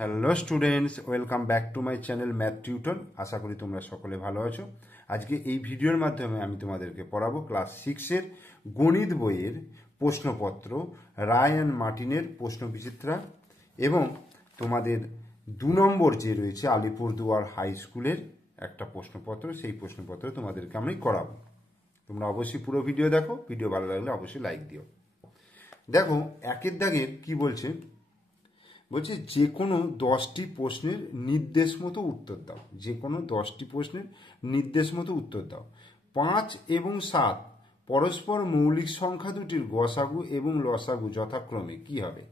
Hello students, welcome back to my channel math tutor. আশা করি তোমরা সকলে ভালো আছো। আজকে এই ভিডিওর মাধ্যমে আমি তোমাদেরকে পড়াবো ক্লাস 6-এর গণিত বইয়ের প্রশ্নপত্র, রায় অ্যান্ড মার্টিনের প্রশ্নবিচিত্রা এবং তোমাদের 2 নম্বর যে রয়েছে আলিপুরদুয়ার হাই স্কুলের একটা প্রশ্নপত্র, সেই প্রশ্নপত্র তোমাদেরকে আমি করাবো। তোমরা অবশ্যই পুরো ভিডিও দেখো, ভিডিও ভালো লাগলে অবশ্যই লাইক দিও। দেখো একের দাগের কি বলছে, বলছে যে কোনো 10টি প্রশ্নের নির্দেশ মতো উত্তর দাও। যে কোনো 10টি প্রশ্নের নির্দেশ মতো উত্তর দাও। 5 এবং 7 পরস্পর মৌলিক সংখ্যা দুটির গসাগু এবং লসাগু যথাক্রমে কি হবে?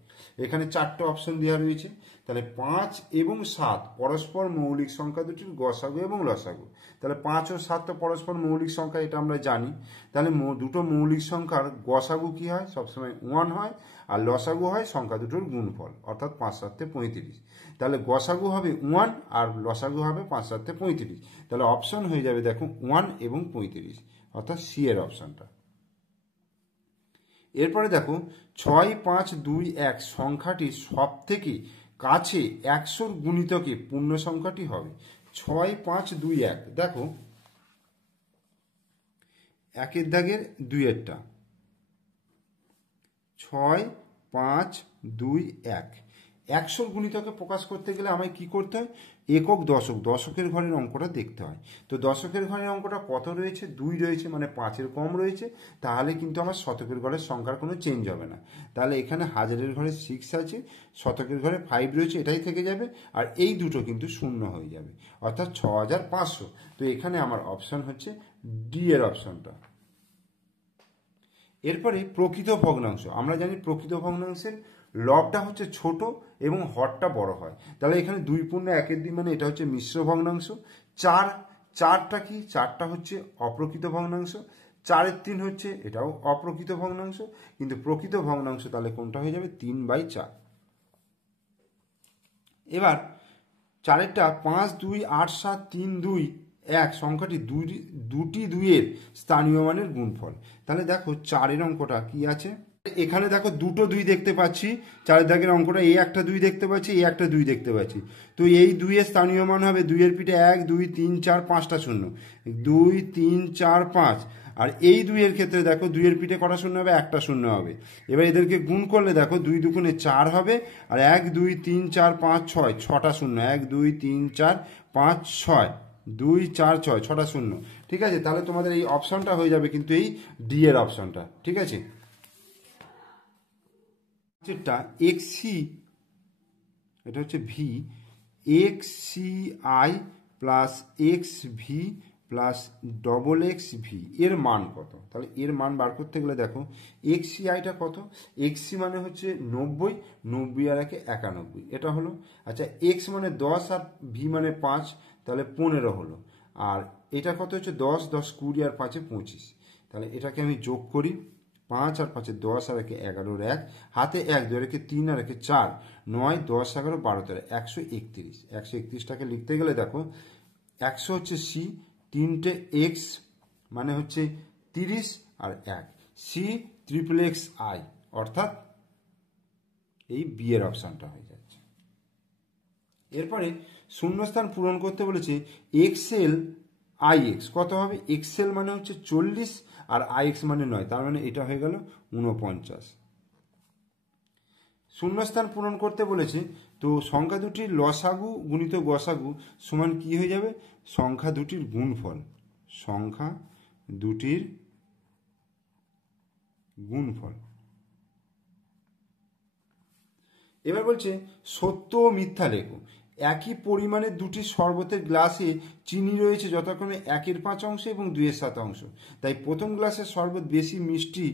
এখানে 4টে অপশন দেওয়া রয়েছে। তাহলে 5 এবং 7 পরস্পর মৌলিক সংখ্যা দুটির গসাগু এবং লসাগু। তাহলে 5 ও 7 তো পরস্পর মৌলিক সংখ্যা, এটা আমরা জানি। তাহলে দুটো মৌলিক সংখ্যার গসাগু কি হয়? সবসময় 1 হয়, আর লসাগু হয় সংখ্যা দুটোর গুণফল, অর্থাৎ 5 7 35। তাহলে গসাগু হবে 1 আর লসাগু হবে 5 7 35। তাহলে অপশন হয়ে যাবে দেখো 1 এবং 35, অর্থাৎ সি এর অপশনটা। এরপরে দেখো 6 5 2 1 সংখ্যাটির সব থেকে কাছে 100 গুণিতকে পূর্ণ সংখ্যাটি হবে। 6 5 2 1, দেখো একের দাগের 2-এরটা 6 5 2 1, 100 গুণিতকে প্রকাশ করতে গেলে আমায় কি করতে হয়? একক দশক, দশকের ঘরের অঙ্কটা দেখতে হয়। তো দশকের ঘরের অঙ্কটা কত রয়েছে? 2 রয়েছে, মানে 5-এর কম রয়েছে। তাহলে কিন্তু আমার শতকের ঘরের সংখ্যার কোনো চেঞ্জ হবে না। তাহলে এখানে হাজারের ঘরে 6 আছে, শতকের ঘরে 5 রয়েছে, এটাই থেকে যাবে। আর এই দুটো কিন্তু শূন্য হয়ে যাবে, অর্থাৎ 6500। তো এখানে আমার অপশন হচ্ছে ডি এর অপশনটা। এরপরে প্রকৃত ভগ্নাংশ। আমরা জানি প্রকৃত ভগ্নাংশের লবটা হচ্ছে ছোট এবং হরটা বড় হয়। তাহলে এখানে 2 পূর্ণ 1-এর 2, মানে এটা হচ্ছে মিশ্র ভগ্নাংশ। 4টা কি? 4টা হচ্ছে অপ্রকৃত ভগ্নাংশ। 4-এর 3 হচ্ছে, এটাও অপ্রকৃত ভগ্নাংশ। কিন্তু প্রকৃত ভগ্নাংশ তাহলে কোনটা হয়ে যাবে? 3/4। এবার 4-এরটা 5 2 8 7 3 2 1 সংখ্যাটি দুটি 2-এর স্থানীয় মানের গুণফল। তাহলে দেখো 4-এর অঙ্কটা কি আছে? এখানে দেখো দুটো 2 দেখতে পাচ্ছি। 4-এর দাগের অঙ্কটা এই একটা 2 দেখতে পাচ্ছি, এই একটা 2 দেখতে পাচ্ছি। তো এই 2-এর স্থানীয় মান হবে 2-এর পিঠে 1 2 3 4 5টা শূন্য, 2 3 4 5। আর এই 2-এর ক্ষেত্রে দেখো 2-এর পিঠে কটা শূন্য হবে? একটা শূন্য হবে। এবার এদেরকে গুণ করলে দেখো 2 2 4 হবে, আর 1 2 3 4 5 6, 6টা শূন্য, 1 2 3 4 5 6, 2 4 6, 6টা শূন্য। ঠিক আছে, তাহলে তোমাদের এই অপশনটা হয়ে যাবে কিন্তু এই ডি এর অপশনটা। ঠিক আছে, যেটা এক্সি, এটা হচ্ছে V, X C I plus X V plus double X V এর মান কত? তাহলে এর মান বার করতে গেলে দেখো এক্স সি আইটা কত? এক্সি মানে হচ্ছে 90, 90 আর 1 91, এটা হলো। আচ্ছা, এক্স মানে 10 আর ভি মানে 5, তাহলে 15 হলো। আর এটা কত হচ্ছে? 10 10 20 আর 5 25। তাহলে এটাকে আমি যোগ করি, 5 আর 5 10 আর 1 11, 1 হাতে 1 2 রেখে 3 আর 1 4, 9 10 11 12 13, 131। 131টাকে লিখতে গেলে দেখো 100 হচ্ছে সি, 3টে এক্স মানে হচ্ছে 30 আর 1 সি ট্রিপল এক্স আই, অর্থাৎ এই বি এর অপশনটা হয়ে যাচ্ছে। এরপরে শূন্যস্থান পূরণ করতে বলেছে এক্সএল আই এক্স কত হবে? এক্সএল মানে হচ্ছে 40 আর আই এক্স মানে 9, তার মানে এটা হয়ে গেল 49। শূন্যস্থান পূরণ করতে বলেছে, তো সংখ্যা দুটির লসাগু গুণিত গসাগু সমান কি হয়ে যাবে? সংখ্যা দুটির গুণফল, সংখ্যা দুটির গুণফল। এবার বলছে সত্য ও মিথ্যা লেখো। একই পরিমাণের দুটি শরবতের গ্লাসে চিনি রয়েছে যথাক্রমে 1/5 অংশ এবং 2/7 অংশ। তাই প্রথম গ্লাসের শরবত বেশি মিষ্টি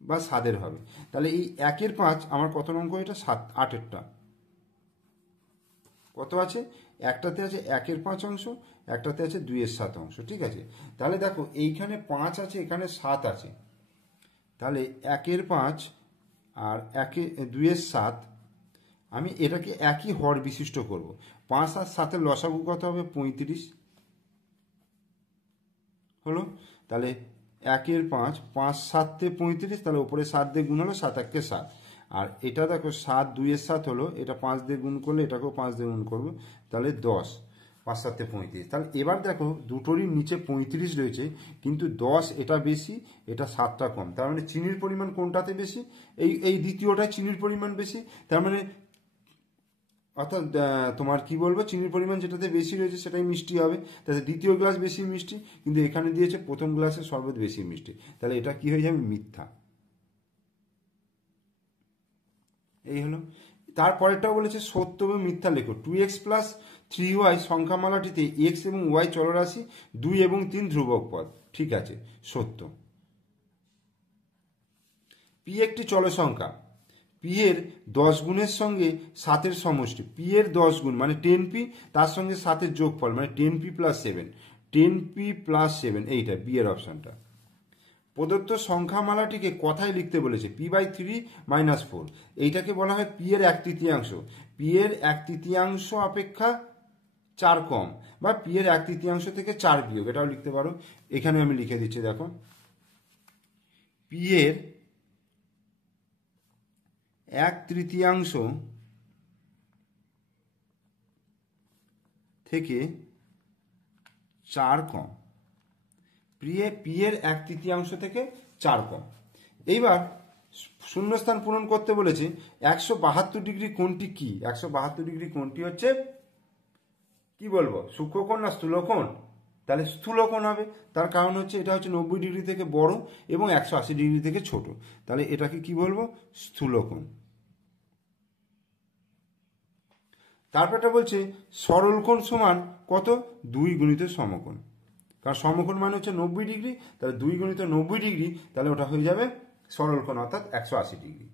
বা স্বাদের হবে। তাহলে এই 1/5 আমার কত অঙ্ক? এটা 8-এরটা কত আছে? একটাতে আছে 1/5 অংশ, একটাতে আছে 2/7 অংশ। ঠিক আছে, তাহলে দেখো এইখানে 5 আছে, এখানে 7 আছে। তাহলে 1/5 আর 2/7, আমি এটাকে একই হর বিশিষ্ট করব। 5 আর 7-এর লসাগু কত হবে? 35 হলো। তাহলে 1/5, 5 7 35, তাহলে উপরে 7 দিয়ে গুণ হলো, 7 1 7। আর এটা দেখো 7 2 এর 7 হলো, এটা 5 দিয়ে গুণ করলে এটাকেও 5 দিয়ে গুণ করবো, তাহলে 10, 5 7 35। তাহলে এবার দেখো দুটোরই নিচে 35 রয়েছে, কিন্তু 10 এটা বেশি, এটা 7টা কম। তার মানে চিনির পরিমাণ কোনটাতে বেশি? এই দ্বিতীয়টায় চিনির পরিমাণ বেশি। তার মানে অর্থাৎ তোমার কি বলবো, চিনির পরিমাণ যেটাতে বেশি রয়েছে সেটাই মিষ্টি হবে, তাহলে দ্বিতীয় গ্লাস বেশি মিষ্টি, কিন্তু এখানে দিয়েছে প্রথম গ্লাসের শরবত বেশি মিষ্টি, তাহলে এটা কি হয়ে যাবে? মিথ্যা। এই হলো। তারপরেরটাও বলেছে সত্য এবং মিথ্যা লেখো। 2x প্লাস 3y সংখ্যামালাটিতে x এবং y চলরাশি, 2 এবং 3 ধ্রুবক পদ। ঠিক আছে, সত্য। p একটি চল সংখ্যা, p এর 10 গুণের সঙ্গে 7-এর সমষ্টি। p এর 10 গুণ মানে 10p, তার সঙ্গে 7-এর যোগফল মানে 10p প্লাস 7, 10p প্লাস 7, এইটা বি এর অপশনটা। প্রদত্ত সংখ্যামালাটিকে কথায় লিখতে বলেছে, p/3 - 4, এইটাকে বলা হয় p এর 1/3। p এর 1/3 অপেক্ষা 4 কম, বা p এর 1/3 থেকে 4 বিয়োগ, এটাও লিখতে পারো। এখানে আমি লিখে দিচ্ছি, দেখো p এর 1/3 থেকে 4 কম, p এর 1/3 থেকে 4 কম। এইবার শূন্যস্থান পূরণ করতে বলেছে। 172 ডিগ্রি কোণটি কি? 172 ডিগ্রি কোণটি হচ্ছে কি বলবো, সূক্ষ্মকোণ না স্থূলকোণ? তাহলে স্থূলকোণ হবে। তার কারণ হচ্ছে এটা হচ্ছে 90 ডিগ্রি থেকে বড় এবং 180 ডিগ্রি থেকে ছোট, তাহলে এটাকে কি বলবো? স্থূলকোণ। তারপরটা বলছে সরলকোণ সমান কত? 2 গুণিত সমকোণ। কারণ সমকোণ মানে হচ্ছে 90 ডিগ্রি, তাহলে 2 গুণিত 90 ডিগ্রি, তাহলে ওটা হয়ে যাবে সরলকোণ, অর্থাৎ 180 ডিগ্রি।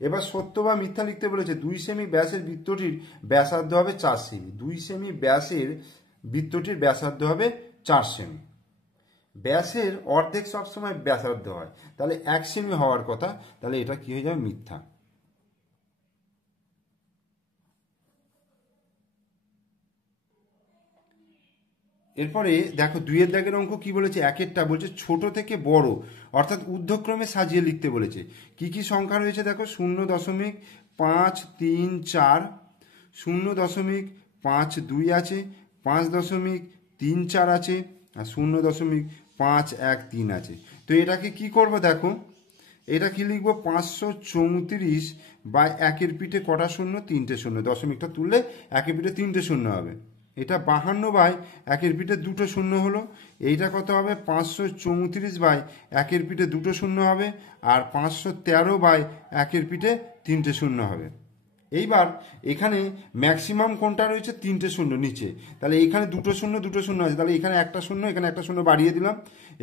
এবার সত্য বা মিথ্যা লিখতে বলেছে। 2 সেমি ব্যাসের বৃত্তটির ব্যাসার্ধ হবে 4 সেমি। 2 সেমি ব্যাসের বৃত্তটির ব্যাসার্ধ হবে 4 সেমি। ব্যাসের অর্ধেক সবসময় ব্যাসার্ধ হয়, তাহলে 1 সেমি হওয়ার কথা, তাহলে এটা কি হয়ে যাবে? মিথ্যা। এরপরে দেখো 2-এর দাগের অঙ্ক কি বলেছে, 1-এরটা বলছে ছোট থেকে বড় অর্থাৎ ঊর্ধ্বক্রমে সাজিয়ে লিখতে বলেছে। কি কি সংখ্যা রয়েছে দেখো, 0.534, 0.52 আছে, 5.34 আছে, আর 0.513 আছে। তো এটাকে কি করব দেখো, এটা কি লিখবো? 534 বাই 1-এর পিঠে কটা শূন্য? 3টে শূন্য। দশমিকটা তুললে 1-এর পিঠে 3টে শূন্য হবে। এটা 52 বাই 1-এর পিঠে 2টো শূন্য হলো। এইটা কত হবে? 534 বাই 1-এর পিঠে 2টো শূন্য হবে, আর 513 বাই 1-এর পিঠে 3টে শূন্য হবে। এইবার এখানে ম্যাক্সিমাম কোনটা রয়েছে? 3টে শূন্য নিচে, তাহলে এখানে 2টো শূন্য আছে, তাহলে এখানে একটা শূন্য, এখানে একটা শূন্য বাড়িয়ে দিলাম,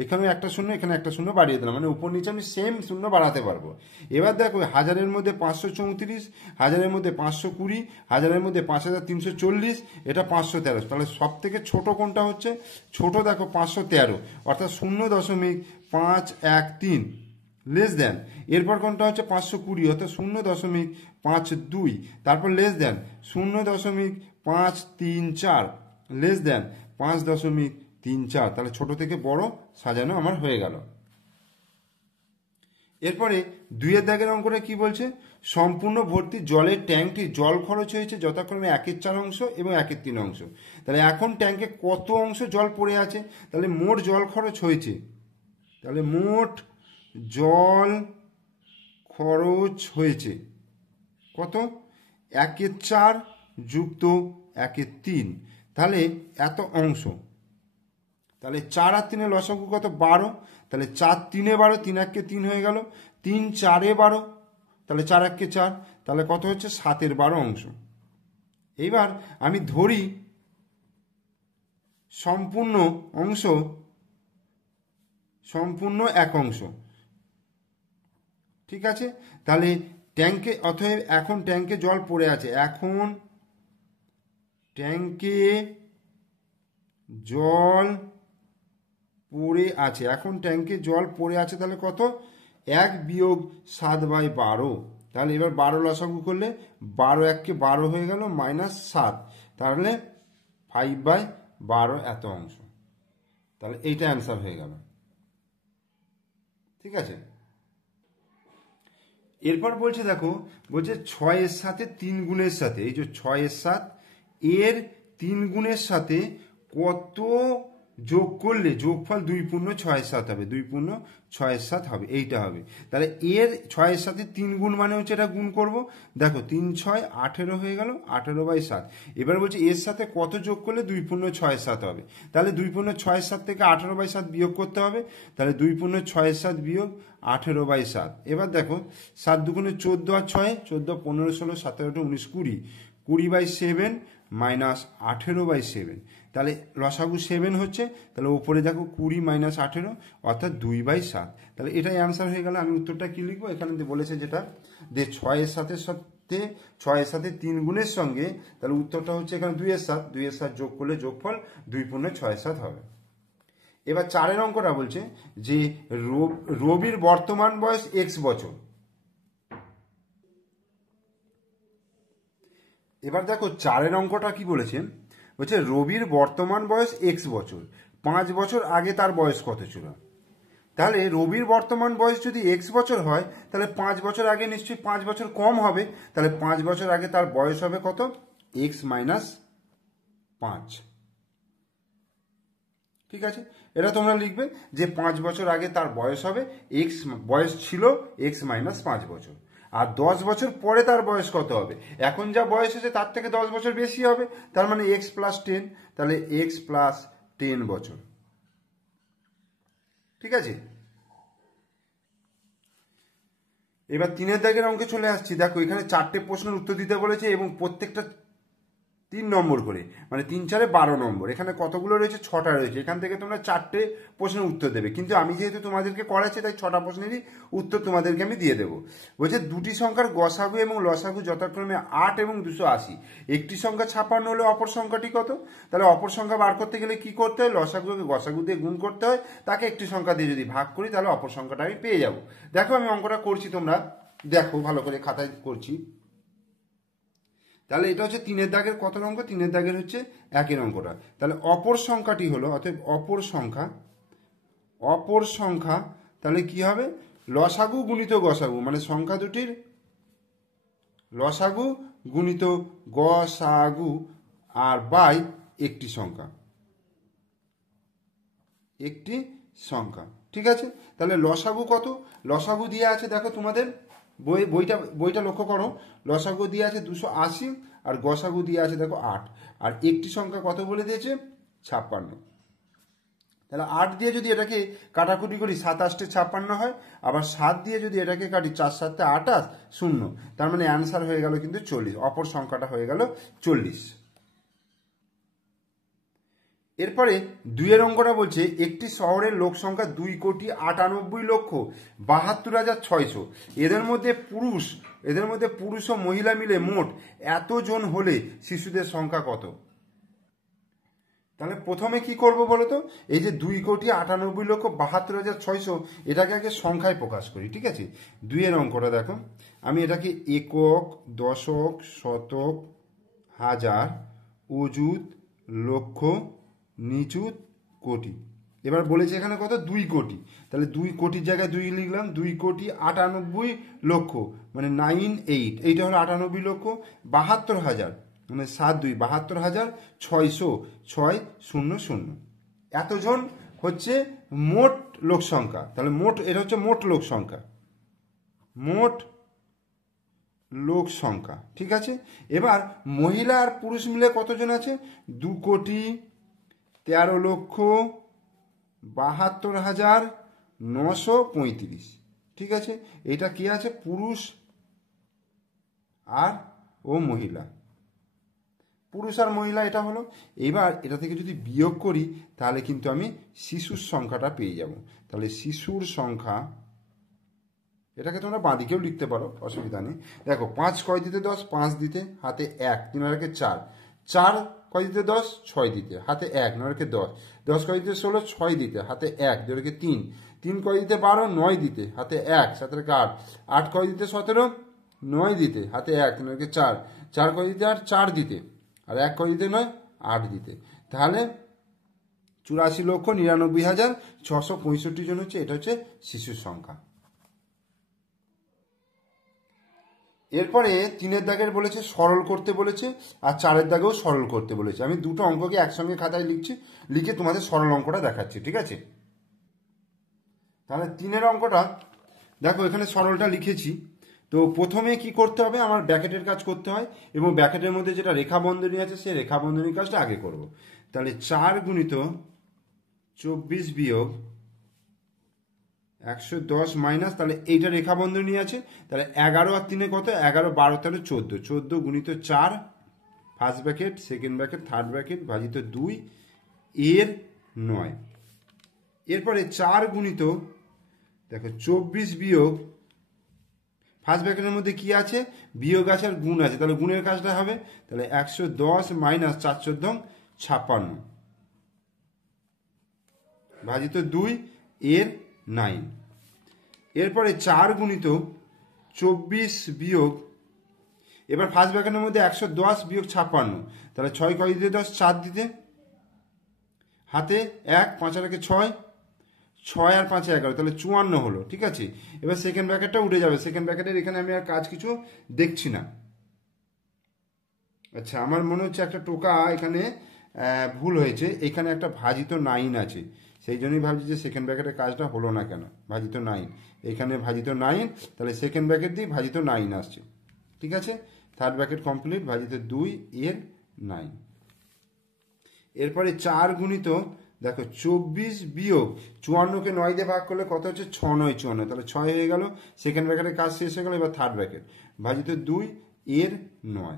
এখানেও একটা শূন্য, এখানে একটা শূন্য বাড়িয়ে দিলাম, মানে উপর নিচে আমি সেম শূন্য বাড়াতে পারবো। এবার দেখো 1000-এর মধ্যে 534, 1000-এর মধ্যে 520, 1000-এর মধ্যে 5340, এটা 513, তাহলে সব থেকে ছোট কোনটা হচ্ছে? ছোট দেখো 513, অর্থাৎ 0.513 লেস দেন। এরপর কোনটা হচ্ছে? 520, অর্থাৎ 0.52, তারপর লেস দেন 0.534, লেস দেন 5.34, তাহলে ছোট থেকে বড় সাজানো আমার হয়ে গেল। এরপরে 2-এর দাগের অঙ্কটা কি বলছে, সম্পূর্ণ ভর্তি জলের ট্যাঙ্কটি জল খরচ হয়েছে যথাক্রমে 1/4 অংশ এবং 1/3 অংশ। তাহলে এখন ট্যাঙ্কে কত অংশ জল পড়ে আছে? তাহলে মোট জল খরচ হয়েছে, তাহলে মোট জল খরচ হয়েছে কত? 1/4 যুক্ত 1/3, তাহলে এত অংশ। তাহলে 4 আর 3 লসাগু কত? 12, তাহলে 4 3 12, 3 1 3 হয়ে গেল, 3 4 12, তাহলে 4 1 4, তাহলে কত হচ্ছে? 7/12 অংশ। এইবার আমি ধরি সম্পূর্ণ অংশ, সম্পূর্ণ 1 অংশ, ঠিক আছে। তাহলে ট্যাঙ্কে, অতএব এখন ট্যাঙ্কে জল পড়ে আছে, এখন ট্যাঙ্কে জল পড়ে আছে, এখন ট্যাঙ্কে জল পড়ে আছে, তাহলে কত? 1 বিয়োগ 7/12, তাহলে এবার 12 লসাগু করলে 12 1 12 হয়ে গেল, -7, তাহলে 5/12 এত অংশ। তাহলে এইটা অ্যান্সার হয়ে গেল, ঠিক আছে। এরপর বলছে দেখো, বলছে 6 এর সাথে 3 গুণের সাথে, এই যে 6 এর 7 এর 3 গুণের সাথে কত যোগ করলে যোগফল 2 পূর্ণ 6 এর 7 হবে, 2 পূর্ণ 6 এর 7 হবে, এইটা হবে। তাহলে এর 6 এর সাথে 3 গুণ মানে হচ্ছে এটা গুণ করব, দেখো 3 6 18 হয়ে গেল, 18/7। এবার বলছে এর সাথে কত যোগ করলে 2 পূর্ণ 6 এর 7 হবে, তাহলে 2 পূর্ণ 6 এর 7 থেকে 18/7 বিয়োগ করতে হবে, তাহলে 2 পূর্ণ 6 এর 7 বিয়োগ 18/7। এবার দেখো 7 দুগুণে 14 আর 6, 14 15 16 17 19 20, 20/7 মাইনাস 18/7, তাহলে লসাগু 7 হচ্ছে, তাহলে ওপরে দেখো 20 মাইনাস 18 অর্থাৎ 2/7। তাহলে এটাই অ্যান্সার হয়ে গেল। আমি উত্তরটা কি লিখবো, এখানে বলেছে যেটা যে 6 এর সাথে 6 এর সাথে 3 গুণের সঙ্গে, তাহলে উত্তরটা হচ্ছে এখানে 2/7, 2/7 যোগ করলে যোগফল 2 পূর্ণ 6 এর 7 হবে। এবার 4 অঙ্কটা বলছে যে রবির বর্তমান বয়স x বছর। এবার দেখো 4 অঙ্কটা কি বলেছে, বলছে রবির বর্তমান বয়স x বছর, 5 বছর আগে তার বয়স কত ছিল। তাহলে রবির বর্তমান বয়স যদি x বছর হয়, তাহলে 5 বছর আগে নিশ্চয়ই 5 বছর কম হবে, তাহলে 5 বছর আগে তার বয়স হবে কত, x মাইনাস 5। ঠিক আছে, এটা তোমরা লিখবে যে 5 বছর আগে তার বয়স হবে, x বয়স ছিল x মাইনাস 5 বছর, আর 10 বছর পরে তার বয়স কত হবে, এখন যা বয়স আছে তার থেকে 10 বছর বেশি হবে, তার মানে x প্লাস 10, তাহলে x প্লাস 10 বছর। ঠিক আছে, এবার 3 দাগের অঙ্কে চলে আসছি। দেখো এখানে 4টে প্রশ্নের উত্তর দিতে বলেছে এবং প্রত্যেকটা 3 নম্বর করে, মানে 3 4 12 নম্বর। এখানে কতগুলো রয়েছে, 6টা রয়েছে। এখান থেকে তোমরা 4টে প্রশ্নের উত্তর দেবে, কিন্তু আমি যেহেতু তোমাদেরকে করাচ্ছি তাই 6টা প্রশ্নেরই উত্তর তোমাদেরকে আমি দিয়ে দেবো। বলছে দুটি সংখ্যার গসাগু এবং লসাগু যথাক্রমে 8 এবং 280, একটি সংখ্যা 56 হলে অপর সংখ্যাটি কত। তাহলে অপর সংখ্যা বার করতে গেলে কি করতে হয়, লসাগুকে গসাগু দিয়ে গুণ করতে হয়, তাকে একটি সংখ্যা দিয়ে যদি ভাগ করি তাহলে অপর সংখ্যাটা আমি পেয়ে যাব। দেখো আমি অঙ্কটা করছি, তোমরা দেখো ভালো করে, খাতায় করছি। তাহলে এটা হচ্ছে 3 দাগের কত অঙ্ক, 3 দাগের হচ্ছে 1 অঙ্কটা। তাহলে অপর সংখ্যাটি হলো, অতএব অপর সংখ্যা তাহলে কি হবে, লসাগু গুণিত গসাগু, মানে সংখ্যা দুটির লসাগু গুণিত গসাগু আর বাই একটি সংখ্যা। ঠিক আছে, তাহলে লসাগু কত, লসাগু দিয়ে আছে দেখো তোমাদের বইটা লক্ষ্য করো, লসাগু দিয়ে আছে 280 আর গসাগু দিয়ে আছে দেখো 8, আর একটি সংখ্যা কত বলে দিয়েছে, 56। তাহলে 8 দিয়ে যদি এটাকে কাটাকুটি করি 7 8 56 হয়, আবার 7 দিয়ে যদি এটাকে কাটি 4 7 28 0, তার মানে অ্যান্সার হয়ে গেল কিন্তু 40, অপর সংখ্যাটা হয়ে গেল 40। এরপরে 2 অঙ্কটা বলছে একটি শহরের লোক সংখ্যা 2,98,72,600, এদের মধ্যে পুরুষ ও মহিলা মিলে মোট এতজন হলে শিশুদের সংখ্যা কত। তাহলে প্রথমে কি করব বলতো, এই যে 2,98,72,600, এটাকে আগে সংখ্যায় প্রকাশ করি। ঠিক আছে, 2 অঙ্কটা দেখো, আমি এটাকে একক, দশক, শতক, হাজার, অযুত, লক্ষ, নিযুত, কোটি। এবার বলেছে এখানে কত, 2 কোটি। তাহলে 2 কোটির জায়গায় 2 লিখলাম, 2,98,00,000 মানে 98, এইটা হলো 98 লক্ষ, 72,000 মানে 72 72,600 এতজন হচ্ছে মোট লোক সংখ্যা। তাহলে এটা হচ্ছে মোট লোক সংখ্যা। ঠিক আছে, এবার মহিলা আর পুরুষ মিলে কতজন আছে, 2,13,72,935। ঠিক আছে, এটা কি আছে, পুরুষ আর মহিলা, এটা হলো। এবার এটা থেকে যদি বিয়োগ করি তাহলে কিন্তু আমি শিশুর সংখ্যাটা পেয়ে যাব। তাহলে শিশুর সংখ্যা, এটাকে তোমরা বাঁদিকেও লিখতে পারো, অসুবিধা নেই। দেখো 5 কয় দিতে 10, 5 দিতে হাতে 1, 3 আর 4, 4 কয় দিতে 10, 6 দিতে হাতে 1, 9 আর 10, 10 কয় দিতে 16, 6 দিতে হাতে 1, 2 আর 3, 3 কয় দিতে 12, 9 দিতে হাতে 1, 7 আর 8, 8 কয় দিতে 17, 9 দিতে হাতে 1, 3 আর 4, 4 কয় দিতে 8, 4 দিতে, আর 1 কয় দিতে 9, 8 দিতে। তাহলে 84,99,665 জন হচ্ছে, এটা হচ্ছে শিশুর সংখ্যা। এরপরে 3-এর দাগের বলেছে সরল করতে বলেছে, আর 4-এর দাগেও সরল করতে বলেছে। আমি দুটো অঙ্ককে একসঙ্গে খাতায় লিখছি, লিখে তোমাদের সরল অঙ্কটা দেখাচ্ছি, ঠিক আছে? তাহলে 3-এর অঙ্কটা দেখো, এখানে সরলটা লিখেছি। তো প্রথমে কি করতে হবে, আমার ব্র্যাকেটের কাজ করতে হয়, এবং ব্র্যাকেটের মধ্যে যেটা রেখা বন্ধনী আছে সেই রেখা বন্ধনীর কাজটা আগে করব। তাহলে 4 গুণিত 24 বিয়োগ 110 মাইনাস, তাহলে এইটা রেখা বন্ধনী আছে, তাহলে 11 আর 3 কত, 11, 12, 13, 14, 14 গুণিত 4 first bracket, second bracket, third bracket ভাজিত 2 এর 9। এরপরে 4 গুণিত দেখো 24 বিয়োগ, ফার্স্ট ব্র্যাকেটের মধ্যে কি আছে, বিয়োগ আছে আর গুণ আছে, তাহলে গুণের কাজটা হবে। তাহলে 110 মাইনাস 4 14 56 ভাজিত 2 এর 9। এরপরে 4 গুণিত 24 বিয়োগ, এবার ফার্স্ট ব্র্যাকেটের মধ্যে 110 বিয়োগ 56, তাহলে 6 কয় দিতে 10, 4 দিতে, হাতে 1, 5 আর 6, 6 আর 5 11, তাহলে 54 হলো, ঠিক আছে? এবার সেকেন্ড ব্র্যাকেটটা উঠে যাবে, সেকেন্ড ব্র্যাকেটের এখানে আমি আর কাজ কিছু দেখছি না। আচ্ছা, আমার মনে হচ্ছে একটা টোকা এখানে ভুল হয়েছে, এখানে একটা ভাজিত 9 আছে, সেই জন্যই ভাবছি যে সেকেন্ড ব্র্যাকেটের কাজটা হলো না কেন। ভাজিত 9, এখানে ভাজিত 9, তাহলে সেকেন্ড ব্র্যাকেট দিয়ে ভাজিত 9 আসছে, ঠিক আছে? থার্ড ব্র্যাকেট কমপ্লিট, ভাজিত 2 এর 9। এরপরে 4 গুণিত দেখো 24 বিয়োগ 54কে 9 দিয়ে ভাগ করলে কত হচ্ছে, 6 9 54, তাহলে 6 হয়ে গেল, সেকেন্ড ব্র্যাকেটের কাজ শেষ হয়ে গেল। এবার থার্ড ব্র্যাকেট ভাজিত 2 এর 9।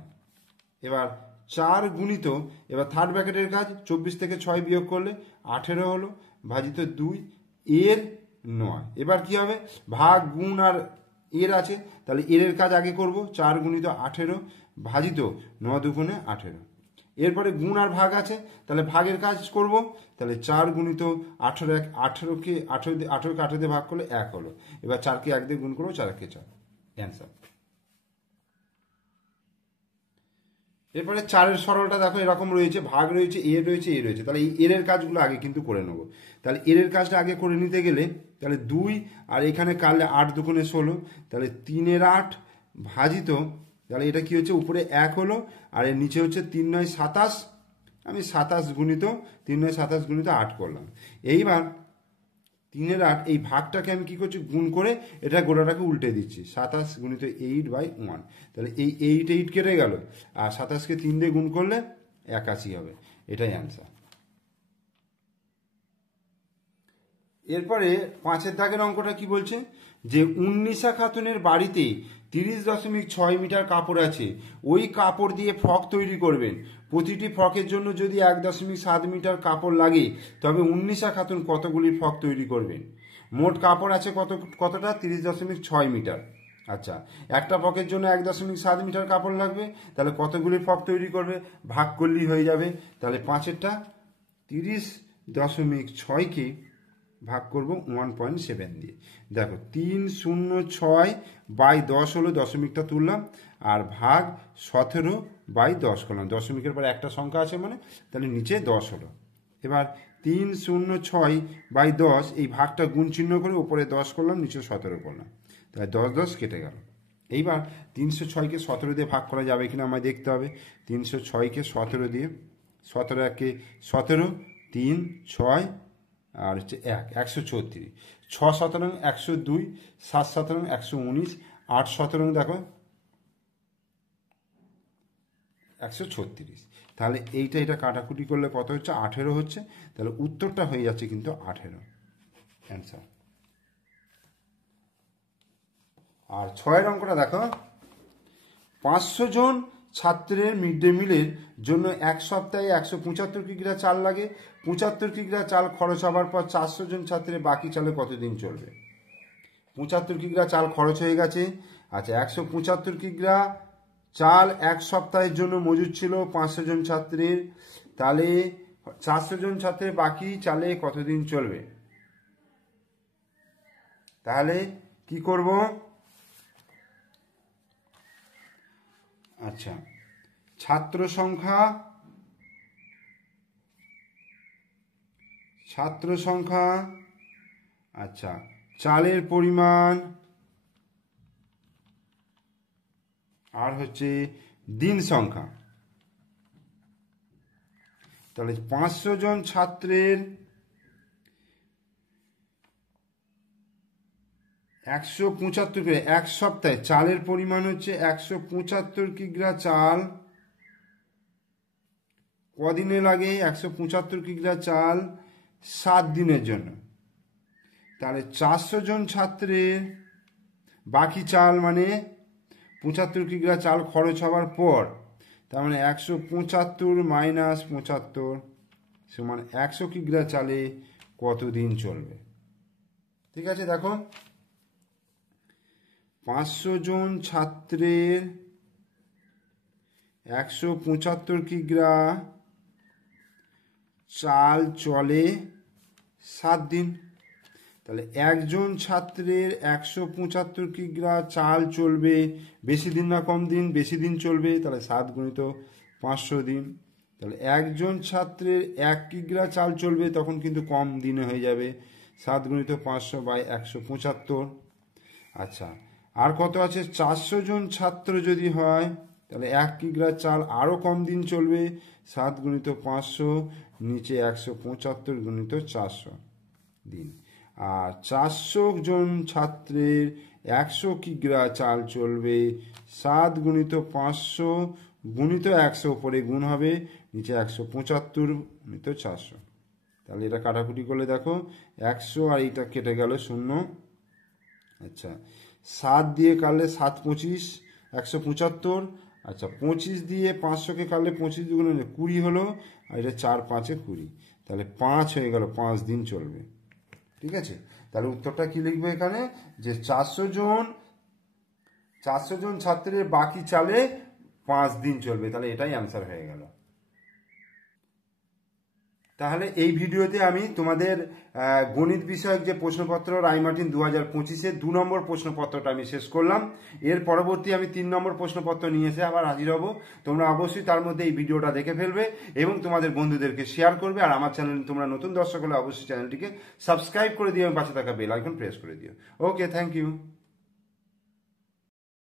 এবার 4 গুণিত, এবার থার্ড ব্র্যাকেটের কাজ, 24 থেকে 6 বিয়োগ করলে 18 হলো, ভাজিত 2 এর 9। এবার কি হবে, ভাগ গুণ আর এর আছে, তাহলে এর কাজ আগে করব। 4 গুণিত 18 ভাজিত 9 দুগুণে 18। এরপরে গুণ আর ভাগ আছে, তাহলে ভাগের কাজ করব। তাহলে 4 গুণিত 18, 18কে 18 দিয়ে ভাগ করলে 1 হলো। এবার 4কে 1 দিয়ে গুণ করবো, 4 কে 4, অ্যান্সার। এরপরে 4-এর সরলটা দেখো এরকম রয়েছে, ভাগ রয়েছে, এ রয়েছে, এ রয়েছে, তাহলে এই এর কাজগুলো আগে কিন্তু করে নেবো। তাহলে এর কাজটা আগে করে নিতে গেলে, তাহলে 2 আর এখানে কাটলে 8 দুগুণে 16, তাহলে 3 এর 8 ভাজিত, তাহলে এটা কি হচ্ছে, উপরে 1 হলো, আর এর নিচে হচ্ছে 3 9 27, আমি 27 গুণিত 3 9 27 গুণিত 8 করলাম। এইবার 3 এর 8, এই ভাগটাকে আমি কি করছি, গুণ করে এটা গোটাটাকে উল্টে দিচ্ছি, 27 গুণিত 8/1, তাহলে এই 8 8 কেটে গেল, আর 27কে 3 দিয়ে গুণ করলে 81 হবে, এটাই অ্যান্সার। এরপরে 5-এর দাগের অঙ্কটা কি বলছে, যে উন্নিশা খাতুনের বাড়িতে 30.6 মিটার কাপড় আছে, ওই কাপড় দিয়ে ফ্রক তৈরি করবেন। প্রতিটি ফ্রকের জন্য যদি 1.7 মিটার কাপড় লাগে, তবে উন্নিশা খাতুন কতগুলি ফ্রক তৈরি করবেন? মোট কাপড় আছে কতটা, 30.6 মিটার। আচ্ছা, একটা ফ্রকের জন্য 1.7 মিটার কাপড় লাগবে, তাহলে কতগুলি ফ্রক তৈরি করবে, ভাগ করলেই হয়ে যাবে। তাহলে 5-এরটা 30.6কে ভাগ করব 1.7 দিয়ে। দেখো 306/10 হলো, দশমিকটা তুললাম, আর ভাগ 17/10 করলাম, দশমিকের পর একটা সংখ্যা আছে মানে, তাহলে নিচে 10 হলো। এবার 306/10, এই ভাগটা গুণ চিহ্ন করে উপরে 10 করলাম, নিচে 17 করলাম, তাহলে 10 10 কেটে গেল। এইবার 306কে 17 দিয়ে ভাগ করা যাবে কিনা আমায় দেখতে হবে। 306কে 17 দিয়ে, 17 একে 17, 3 6 আর হচ্ছে 1, 134, 6 17 102, 7 17 119, 8 17 দেখো 136। তাহলে এটা কাটাকুটি করলে কত হচ্ছে, 18 হচ্ছে, তাহলে উত্তরটা হয়ে যাচ্ছে কিন্তু 18, অ্যান্সার। আর 6-এর অঙ্কটা দেখো, 500 জন ছাত্রের মিড ডে মিলের জন্য এক সপ্তাহে 175 কিগ্রা চাল লাগে। 75 কিগ্রা চাল খরচ হবার পর 400 জন ছাত্রের বাকি চালে কতদিন চলবে? 75 কিগ্রা চাল খরচ হয়ে গেছে। আচ্ছা, 175 কিগ্রা চাল এক সপ্তাহের জন্য মজুদ ছিল 500 জন ছাত্রের, তাহলে 400 জন ছাত্রের বাকি চালে কতদিন চলবে? তাহলে কি করব? আচ্ছা, ছাত্র সংখ্যা আচ্ছা, চালের পরিমাণ আর হচ্ছে দিন সংখ্যা। তাহলে 500 জন ছাত্রের 175 কিগ্রা, এক সপ্তাহে চালের পরিমাণ হচ্ছে 175 কিগ্রা চাল। কদিনে লাগে? 175 কিগ্রা চাল 7 দিনের জন্য। তাহলে 400 জন ছাত্রের বাকি চাল মানে 75 কিগ্রা চাল খরচ হওয়ার পর, তার মানে 175 মাইনাস 75 সমান 100 কিগ্রা চালে কতদিন চলবে? ঠিক আছে, দেখো 500 জন ছাত্রের 175 কিগ্রা চাল চলে 7 দিন। তাহলে একজন ছাত্রের 175 কিগ্রা চাল চলবে বেশি দিন না কম দিন? বেশি দিন চলবে। তাহলে 7 গুণিত 500 দিন। তাহলে একজন ছাত্রের 1 কিগ্রা চাল চলবে, তখন কিন্তু কম দিনে হয়ে যাবে, 7 গুণিত 500 বাই 175। আচ্ছা, আর কত আছে? 400 জন ছাত্র যদি হয় তাহলে 1 কিগ্রা চাল আরও কম দিন চলবে, 7 গুণিত 500 নিচে 175 গুণিত 400 দিন। আর 400 জন ছাত্রের 100 কিগ্রা চাল চলবে, 7 গুণিত 500 গুণিত 100 উপরে গুণ হবে, নিচে 175 গুণিত 400। তাহলে এটা কাটাকুটি করলে দেখো 100 আর এইটা কেটে গেল 0। আচ্ছা, 7 দিয়ে কাটলে 7 25 175। আচ্ছা, 25 দিয়ে 500কে কাটলে 25 দুগুণে 20 হলো, আর এটা 4 5-এ 20। তাহলে 5 হয়ে গেল, 5 দিন চলবে। ঠিক আছে, তাহলে উত্তরটা কি লিখবে এখানে? যে 400 জন ছাত্রের বাকি চালে 5 দিন চলবে। তাহলে এটাই অ্যান্সার হয়ে গেল। তাহলে এই ভিডিওতে আমি তোমাদের গণিত বিষয়ক যে প্রশ্নপত্র রায়মার্টিন 2025-এর 2 নম্বর প্রশ্নপত্রটা আমি শেষ করলাম। এর পরবর্তী আমি 3 নম্বর প্রশ্নপত্র নিয়ে এসে আবার হাজির হব। তোমরা অবশ্যই তার মধ্যে এই ভিডিওটা দেখে ফেলবে এবং তোমাদের বন্ধুদেরকে শেয়ার করবে। আর আমার চ্যানেল তোমরা নতুন দর্শক হলে অবশ্যই চ্যানেলটিকে সাবস্ক্রাইব করে দিও এবং পাশে থাকা বেল আইকন প্রেস করে দিও। ওকে, থ্যাংক ইউ।